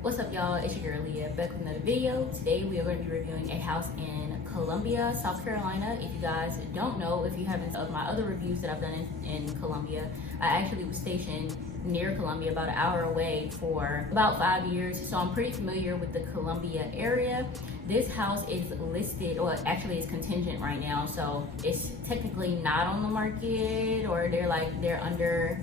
What's up, y'all? It's your girl Aaliyah back with another video. Today we are going to be reviewing a house in Columbia, South Carolina. If you guys don't know, if you haven't of my other reviews that I've done in Columbia, I actually was stationed near Columbia, about an hour away, for about 5 years, so I'm pretty familiar with the Columbia area. This house is listed, or actually it's contingent right now, so it's technically not on the market, or they're under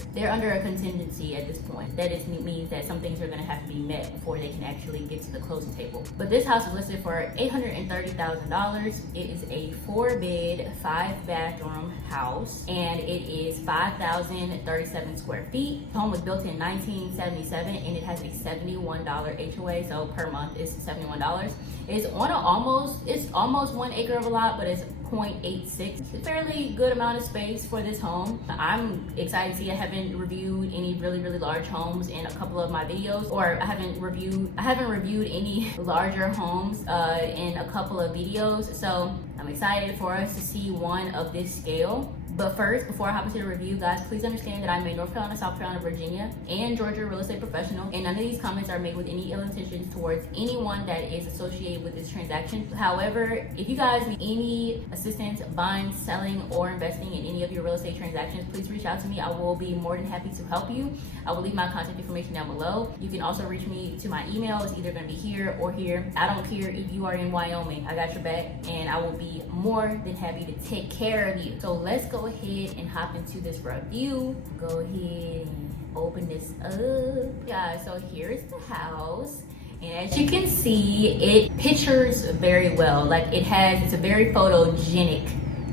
a contingency at this point. That means that some things are going to have to be met before they can actually get to the closing table. But this house is listed for $830,000. It is a 4-bed, 5-bathroom house, and it is 5,037 square feet. The home was built in 1977, and it has a $71 HOA, so per month is $71. It's on it's almost 1 acre of a lot, but it's 0.86. It's a fairly good amount of space for this home. I'm excited to see. I haven't reviewed any really large homes in a couple of my videos, or I haven't reviewed any larger homes in a couple of videos, so I'm excited for us to see one of this scale. But first, before I hop into the review, guys, please understand that I'm a North Carolina, South Carolina, Virginia, and Georgia real estate professional, and none of these comments are made with any ill intentions towards anyone that is associated with this transaction. However, if you guys need any assistance buying, selling, or investing in any of your real estate transactions, please reach out to me. I will be more than happy to help you. I will leave my contact information down below. You can also reach me to my email. It's either going to be here or here. I don't care if you are in Wyoming. I got your back, and I will be more than happy to take care of you. So let's go ahead and hop into this review. Go ahead and open this up, guys. So here is the house, and as you can see, it pictures very well. Like, it's a very photogenic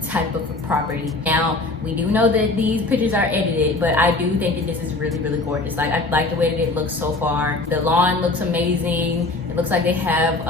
type of property. Now, we do know that these pictures are edited, but I do think that this is really gorgeous. Like, I like the way that it looks so far. The lawn looks amazing. It looks like they have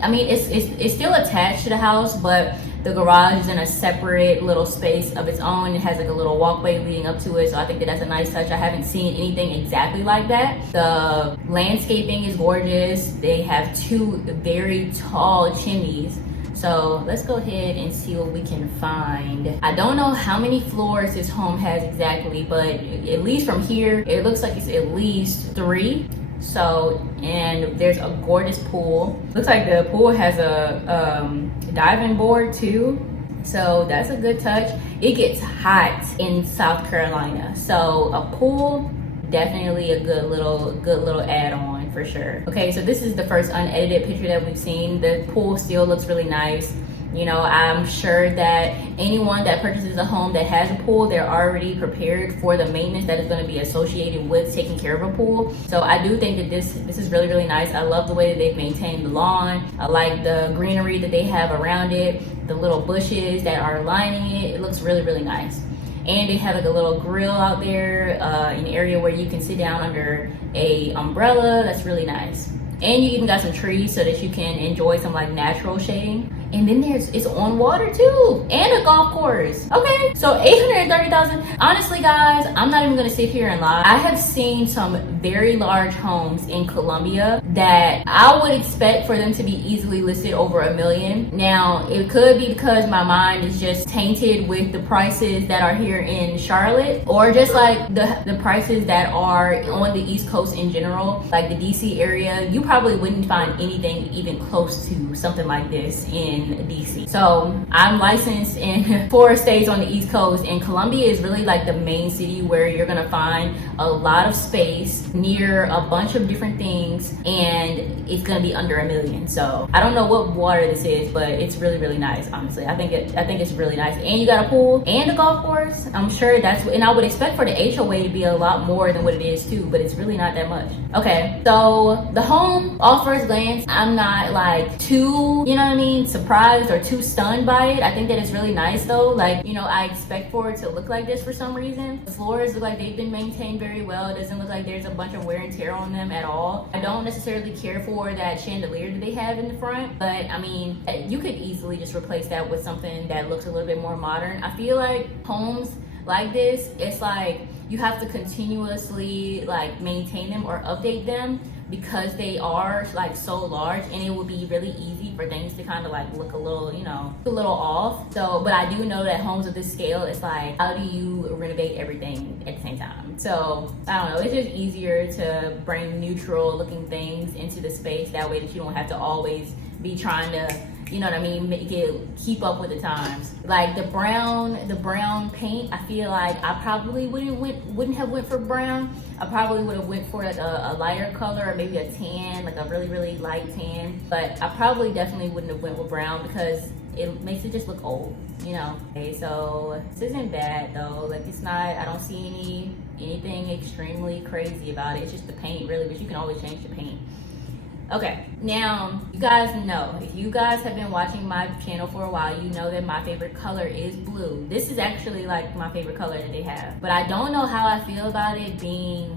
I mean, it's still attached to the house, but the garage is in a separate little space of its own. It has like a little walkway leading up to it, so I think that that's a nice touch. I haven't seen anything exactly like that. The landscaping is gorgeous. They have 2 very tall chimneys. So let's go ahead and see what we can find. I don't know how many floors this home has exactly, but at least from here, it looks like it's at least 3. So, and there's a gorgeous pool. Looks like the pool has a diving board too, so that's a good touch. It gets hot in South Carolina, so a pool, definitely a good little add-on for sure. Okay, so this is the first unedited picture that we've seen. The pool still looks really nice. You know, I'm sure that anyone that purchases a home that has a pool, they're already prepared for the maintenance that is going to be associated with taking care of a pool. So I do think that this is really nice. I love the way that they've maintained the lawn. I like the greenery that they have around it, the little bushes that are lining it. It looks really nice. And they have like a little grill out there, an area where you can sit down under a umbrella. That's really nice. And you even got some trees so that you can enjoy some like natural shading. And then it's on water too, and a golf course. Okay, so $830,000. Honestly, guys, I'm not even gonna sit here and lie. I have seen some very large homes in Columbia that I would expect for them to be easily listed over $1 million. Now, it could be because my mind is just tainted with the prices that are here in Charlotte, or just like the prices that are on the East Coast in general, like the DC area. You probably wouldn't find anything even close to something like this in DC. So I'm licensed in 4 states on the East Coast, and Columbia is really like the main city where you're gonna find a lot of space near a bunch of different things, and it's gonna be under $1 million. So I don't know what water this is, but it's really nice. Honestly, I think it's really nice. And you got a pool and a golf course. I'm sure and I would expect for the HOA to be a lot more than what it is too, but it's really not that much. Okay, so the home, off first glance, I'm not like too, you know what I mean, surprised or too stunned by it. I think that it's really nice though. Like, you know, I expect for it to look like this for some reason. The floors look like they've been maintained very well. It doesn't look like there's a bunch of wear and tear on them at all. I don't necessarily care for that chandelier that they have in the front, but I mean, you could easily just replace that with something that looks a little bit more modern. I feel like homes like this, it's like you have to continuously like maintain them or update them because they are like so large, and it would be really easy for things to kind of like look a little, you know, a little off. So, but I do know that homes of this scale, it's like, how do you renovate everything at the same time? So I don't know, it's just easier to bring neutral looking things into the space, that way that you don't have to always be trying to, you know what I mean, keep up with the times. Like the brown paint, I feel like I probably wouldn't have went for brown. I probably would have went for like a lighter color, or maybe a tan, like a really light tan. But I probably definitely wouldn't have went with brown because it makes it just look old, you know. Okay, so this isn't bad though. Like it's not, I don't see anything extremely crazy about it. It's just the paint really, but you can always change the paint. Okay, now you guys know, if you guys have been watching my channel for a while, you know that my favorite color is blue. This is actually like my favorite color that they have, but I don't know how I feel about it being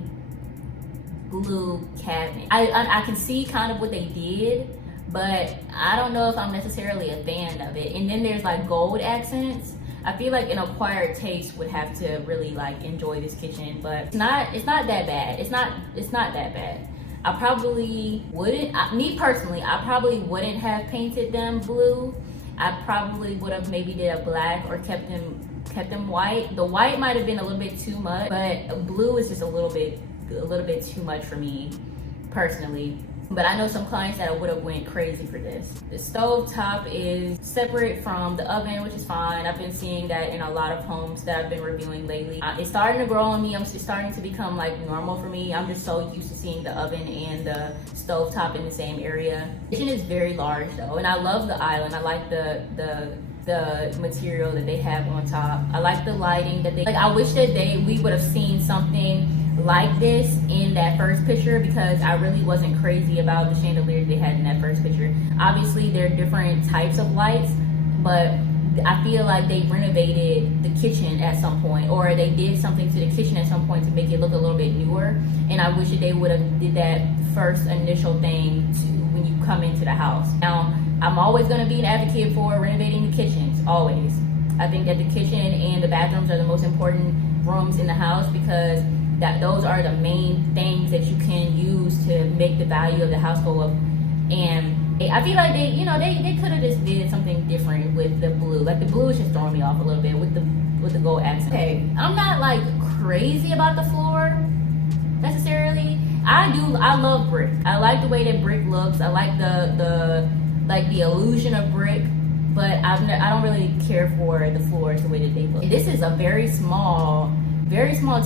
blue cabinet. I can see kind of what they did, but I don't know if I'm necessarily a fan of it. And then there's like gold accents. I feel like an acquired taste would have to really like enjoy this kitchen, but it's not that bad. It's not that bad. I probably wouldn't, me personally, I probably wouldn't have painted them blue. I probably would have maybe did a black or kept them white. The white might have been a little bit too much, but blue is just a little bit too much for me personally. But I know some clients that would have went crazy for this. The stove top is separate from the oven, which is fine. I've been seeing that in a lot of homes that I've been reviewing lately. It's starting to grow on me. It's starting to become like normal for me. I'm just so used to seeing the oven and the stove top in the same area. The kitchen is very large though, and I love the island. I like the material that they have on top. I like the lighting that they, like I wish that we would have seen something like this in that first picture, because I really wasn't crazy about the chandeliers they had in that first picture. Obviously there are different types of lights, but I feel like they renovated the kitchen at some point, or they did something to the kitchen at some point to make it look a little bit newer, and I wish that they would have did that first initial thing when you come into the house. Now I'm always going to be an advocate for renovating the kitchens, always. I think that the kitchen and the bathrooms are the most important rooms in the house, because those are the main things that you can use to make the value of the house go up. And I feel like they could have just did something different with the blue. Like the blue is just throwing me off a little bit with the gold accent. Okay, I'm not like crazy about the floor necessarily. I love brick. I like the way that brick looks. I like the illusion of brick, but I don't really care for the floors the way that they look. This is a very small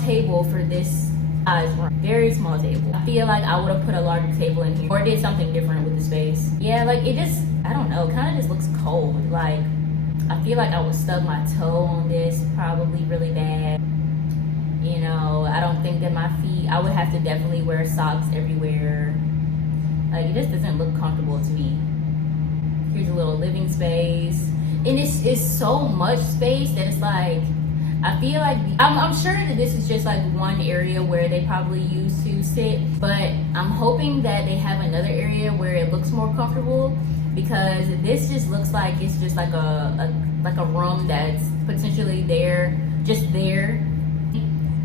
table for this size room. Very small table. I feel like I would have put a larger table in here or did something different with the space. Yeah, like it just, I don't know, kind of just looks cold. Like I feel like I would stub my toe on this probably really bad. You know, I don't think that my feet, I would have to definitely wear socks everywhere. Like it just doesn't look comfortable to me. Here's a little living space. And it's so much space that it's like, I feel like, I'm sure that this is just like one area where they probably used to sit, but I'm hoping that they have another area where it looks more comfortable, because this just looks like it's just like a room that's potentially just there.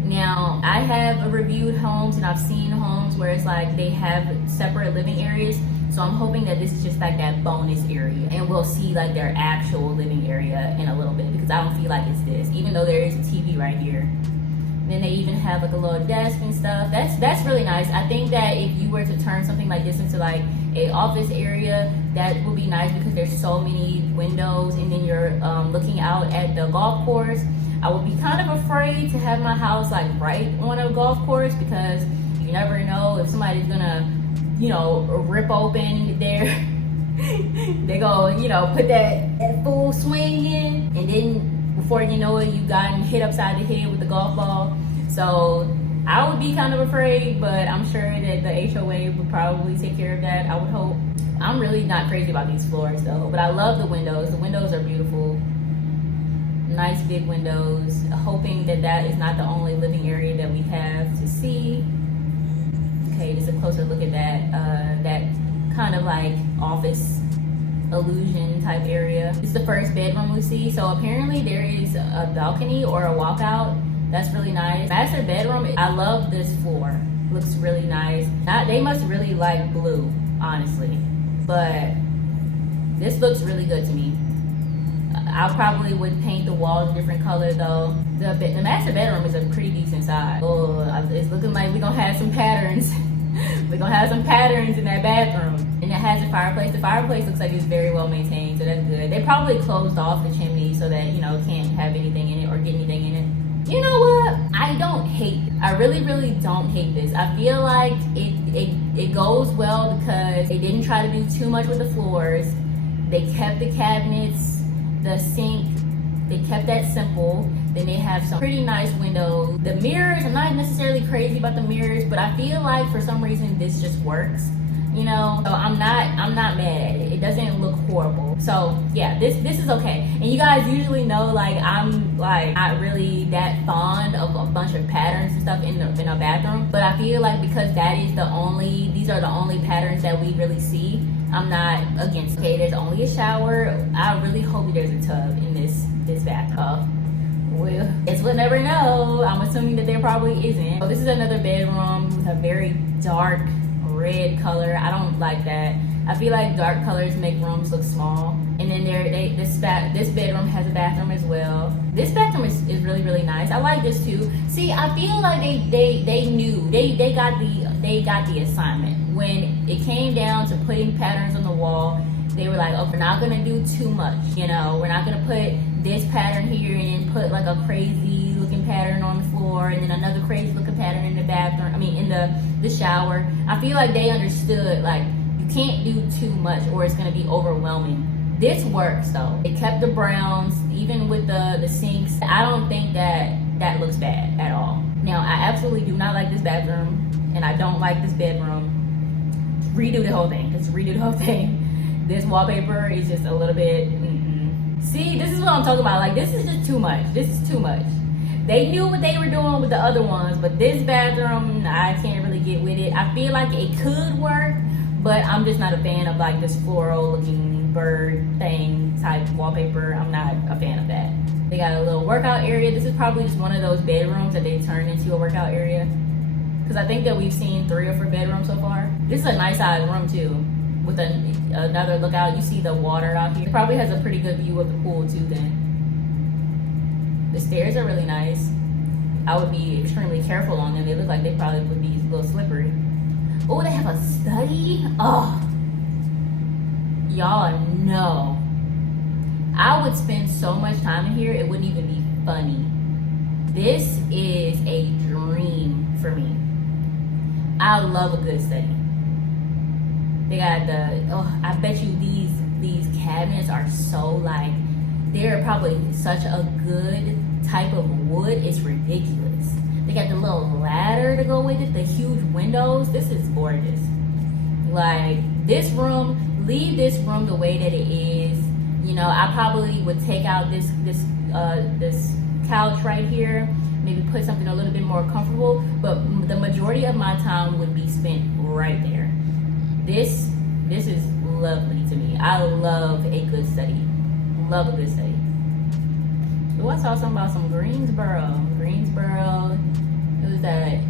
Now, I have reviewed homes and I've seen homes where it's like they have separate living areas. So I'm hoping that this is just like that bonus area, and we'll see like their actual living area in a little bit, because I don't feel like it's this, even though there is a TV right here. And then they even have like a little desk and stuff. That's really nice. I think that if you were to turn something like this into like a office area, that would be nice, because there's so many windows, and then you're looking out at the golf course. I would be kind of afraid to have my house like right on a golf course, because you never know if somebody's gonna, you know, rip open they go, you know, put that full swing in, and then before you know it, you've gotten hit upside the head with the golf ball. So I would be kind of afraid, but I'm sure that the HOA would probably take care of that, I would hope. I'm really not crazy about these floors though, but I love the windows. The windows are beautiful. Nice big windows. Hoping that is not the only living area that we have to see. Okay, just a closer look at that kind of like office illusion type area. It's the first bedroom we see. So apparently there is a balcony or a walkout. That's really nice. Master bedroom, I love this floor. looks really nice. They must really like blue, honestly, but this looks really good to me. I probably would paint the walls different color though. The master bedroom is a pretty decent size. Oh, it's looking like we're gonna have some patterns. We're gonna have some patterns in that bathroom. And it has a fireplace. The fireplace looks like it's very well maintained, so that's good. They probably closed off the chimney so that, you know, it can't have anything in it or get anything in it. You know what? I don't hate it. I really, really don't hate this. I feel like it goes well because they didn't try to do too much with the floors. They kept the cabinets, the sink, they kept that simple. Then they have some pretty nice windows. The mirrors, I'm not necessarily crazy about the mirrors, but I feel like for some reason this just works. You know, so I'm not mad at it. It doesn't look horrible. So yeah, this is okay. And you guys usually know, like, I'm like not really that fond of a bunch of patterns and stuff in a bathroom. But I feel like because these are the only patterns that we really see, I'm not against it. Okay, there's only a shower. I really hope there's a tub in this bathtub. Well, guess we'll never know. I'm assuming that there probably isn't. So this is another bedroom with a very dark red color. I don't like that. I feel like dark colors make rooms look small. And then this bedroom has a bathroom as well. This bathroom is really, really nice. I like this too. See, I feel like they knew they got the assignment. When it came down to putting patterns on the wall, they were like, oh, we're not gonna do too much. You know, we're not gonna put this pattern here and then put like a crazy looking pattern on the floor and then another crazy looking pattern in the bathroom. I mean, in the shower. I feel like they understood, like, you can't do too much or it's gonna be overwhelming. This works though. It kept the browns, even with the sinks. I don't think that looks bad at all. Now, I absolutely do not like this bathroom and I don't like this bedroom. Redo the whole thing. Just redo the whole thing. This wallpaper is just a little bit, See, this is what I'm talking about. Like, this is just too much. This is too much. They knew what they were doing with the other ones, but this bathroom, I can't really get with it. I feel like it could work, but I'm just not a fan of like this floral looking bird thing type wallpaper. I'm not a fan of that. They got a little workout area. This is probably just one of those bedrooms that they turned into a workout area. Because I think that we've seen 3 or 4 bedrooms so far. This is a nice size room too. With another lookout, you see the water out here. It probably has a pretty good view of the pool too then. The stairs are really nice. I would be extremely careful on them. They look like they probably would be a little slippery. Oh, they have a study? Oh, y'all know. I would spend so much time in here, it wouldn't even be funny. This is a dream for me. I love a good study. They got I bet you these cabinets are so like, they're probably such a good type of wood, it's ridiculous. They got the little ladder to go with it, the huge windows. This is gorgeous. Like, this room, leave this room the way that it is. You know, I probably would take out this couch right here, maybe put something a little bit more comfortable, but the majority of my time would be spent right there. This is lovely to me. I love a good study. Love a good study. Oh, I saw something about some Greensboro. It was that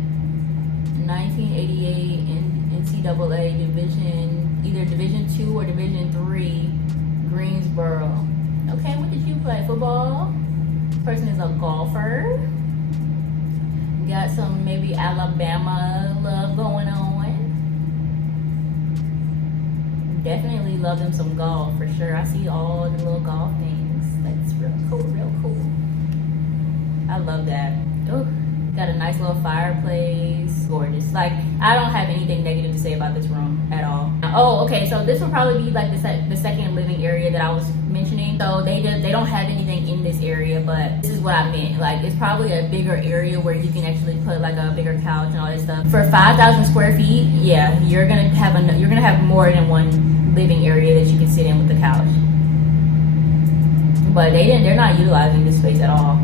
1988 NCAA division, either Division 2 or Division 3, Greensboro. Okay, what did you play? Football? This person is a golfer. Got some maybe Alabama love going on. Definitely love them some golf for sure. I see all the little golf things. That's real cool, real cool. I love that. Oh, got a nice little fireplace. Gorgeous. Like, I don't have anything negative to say about this room at all. Oh, okay, so this will probably be like the second living area that I was mentioning. So they don't have anything in this area, but this is what I meant. Like, it's probably a bigger area where you can actually put like a bigger couch and all that stuff. For 5,000 square feet, yeah, you're gonna have more than one living area that you can sit in with the couch. But they're not utilizing this space at all.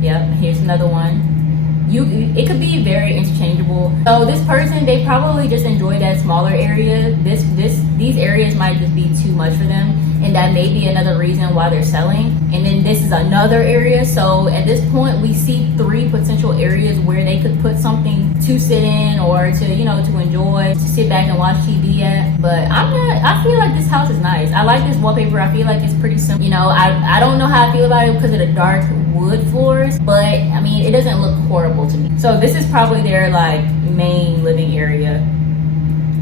Yep, here's another one. it could be very interchangeable. So this person, they probably just enjoy that smaller area. These areas might just be too much for them, and that may be another reason why they're selling. And then this is another area. So at this point, we see 3 potential areas where they could put something to sit in or to, you know, to enjoy, to sit back and watch TV at. But I feel like this house is nice. I like this wallpaper. I feel like it's pretty simple. You know, I don't know how I feel about it because of the dark wood floors, but I mean, it doesn't look horrible to me. So this is probably their like main living area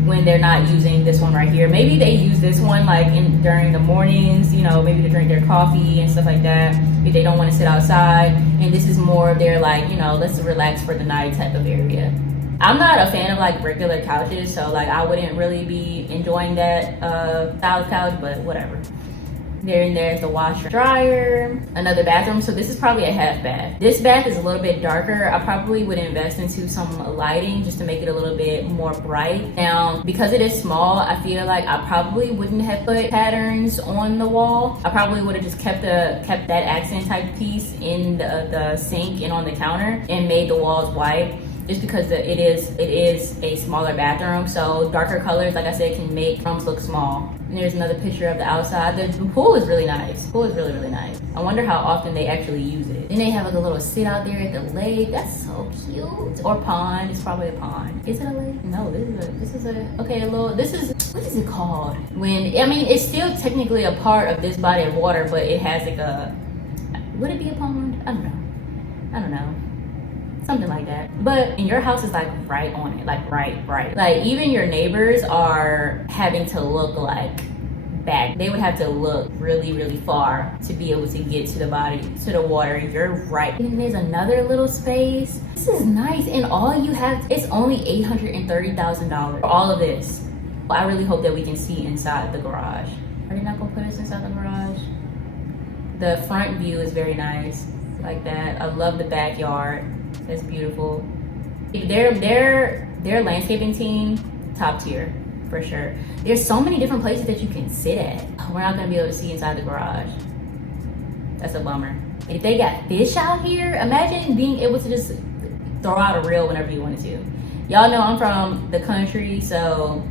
when they're not using this one right here. Maybe they use this one like during the mornings, you know, maybe to drink their coffee and stuff like that, if they don't want to sit outside. And this is more of their like, you know, let's relax for the night type of area. I'm not a fan of like regular couches, so like I wouldn't really be enjoying that style of couch, but whatever. There's the washer dryer, another bathroom. So this is probably a half bath. This bath is a little bit darker. I probably would invest into some lighting just to make it a little bit more bright. Now, because it is small, I feel like I probably wouldn't have put patterns on the wall. I probably would have just kept that accent type piece in the sink and on the counter and made the walls white. Just because it is a smaller bathroom, so darker colors, like I said, can make rooms look small. And there's another picture of the outside. The pool is really nice. The pool is really, really nice. I wonder how often they actually use it. Then they have like a little sit out there at the lake. That's so cute. Or pond. It's probably a pond. Is it a lake? No, this is what is it called? I mean, it's still technically a part of this body of water, but it has like would it be a pond? I don't know. Something like that. But and your house is like right on it, like right. Like even your neighbors are having to look like back. They would have to look really, really far to be able to get to the water. You're right. And there's another little space. This is nice. And all you have, it's only $830,000 for all of this. I really hope that we can see inside the garage. Are they not gonna put us inside the garage? The front view is very nice, like that. I love the backyard. That's beautiful. Their landscaping team, top tier for sure. There's so many different places that you can sit at. We're not gonna be able to see inside the garage. That's a bummer. If they got fish out here, imagine being able to just throw out a reel whenever you wanted to. Y'all know I'm from the country, so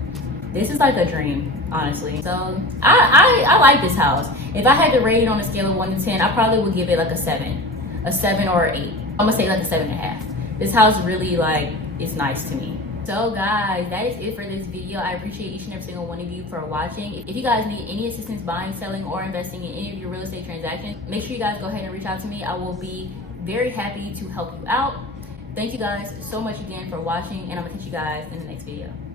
this is like a dream, honestly. So I like this house. If I had to rate it on a scale of 1 to 10, I probably would give it like a 7 or an 8. I'm gonna say like a 7.5. This house really like is nice to me. So guys, that is it for this video. I appreciate each and every single one of you for watching. If you guys need any assistance buying, selling, or investing in any of your real estate transactions, make sure you guys go ahead and reach out to me. I will be very happy to help you out. Thank you guys so much again for watching, and I'm gonna catch you guys in the next video.